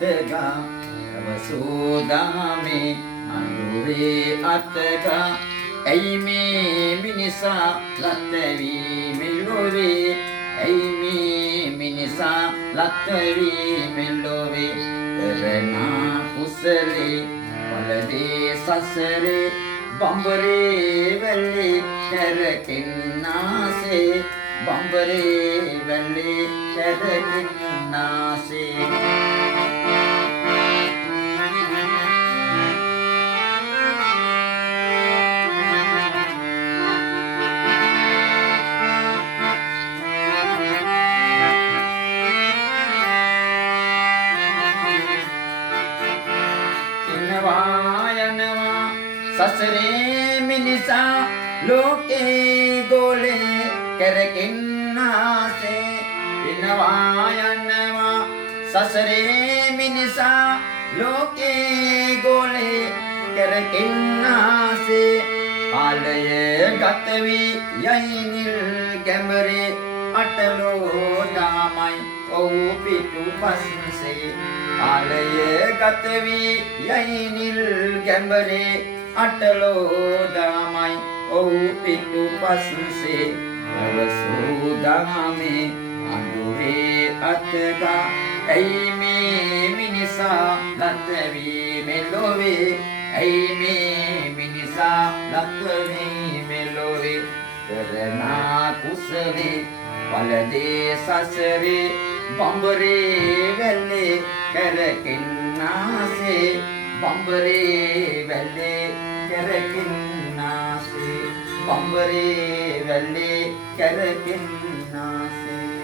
අතගා අවසෝදාමේ අඳුරේ අතගා ඇයි මේ මිනිසා ලත්වි මෙලොවේ ඇයි මේ මිනිසා ලත්වි මෙලොවේ කරනා කුසලේ වලදී සසරේ බඹරේ වැල්ලේ කැරකෙන්නාසේ බඹරේ වැල්ලේ කැරකෙන්නාසේ සසරේ මිනිසා ලෝකේ ගෝලේ කැරකෙන්නාසේ එනවා යනවා සසරේ මිනිසා ලෝකේ ගෝලේ කැරකෙන්නාසේ කාලය ගත වී යයි නිල් ගැඹරේ අටලෝ දාමයි ඔව් පිටුපස්සේ කාලය ගත වී යයි නිල් ගැඹරේ අටලෝ දාමයි ඔව් පිටුපස්සේ අවසෝදාමේ අඳුරේ අතගා ඇයි මේ මිනිසා ලත්වි මෙලොවේ ඇයි මේ මිනිසා ලත්වි මෙලොවේ කරනා කුසලේ වලදී සසරේ බඹරේ වැල්ලේ කැරකෙන්නාසේ බඹරේ වැල්ලේ කැරකෙන්නාසේ බඹරේ වැල්ලේ කැරකෙන්නාසේ